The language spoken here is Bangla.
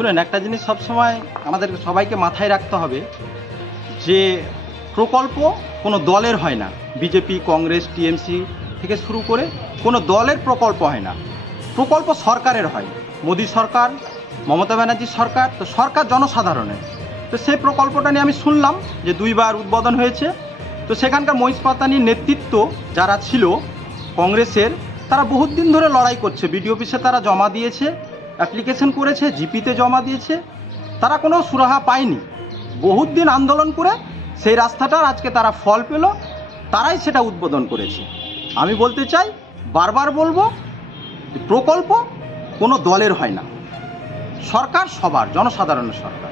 শুনেন, একটা জিনিস সবসময় আমাদের সবাইকে মাথায় রাখতে হবে যে প্রকল্প কোনো দলের হয় না। বিজেপি, কংগ্রেস, টিএমসি থেকে শুরু করে কোনো দলের প্রকল্প হয় না, প্রকল্প সরকারের হয়। মোদী সরকার, মমতা ব্যানার্জি সরকার, তো সরকার জনসাধারণের। তো সেই প্রকল্পটা নিয়ে আমি শুনলাম যে 2বার উদ্বোধন হয়েছে। তো সেখানকার মহিষ পাতানির নেতৃত্ব যারা ছিল কংগ্রেসের, তারা বহুত দিন ধরে লড়াই করছে। বিডিও অফিসে তারা জমা দিয়েছে, অ্যাপ্লিকেশন করেছে, জিপিতে জমা দিয়েছে, তারা কোনো সুরাহা পায়নি। বহুত দিন আন্দোলন করে সেই রাস্তাটার আজকে তারা ফল পেল, তারাই সেটা উদ্বোধন করেছে। আমি বলতে চাই, বারবার বলবো, প্রকল্প কোনো দলের হয় না, সরকার সবার, জনসাধারণের সরকার।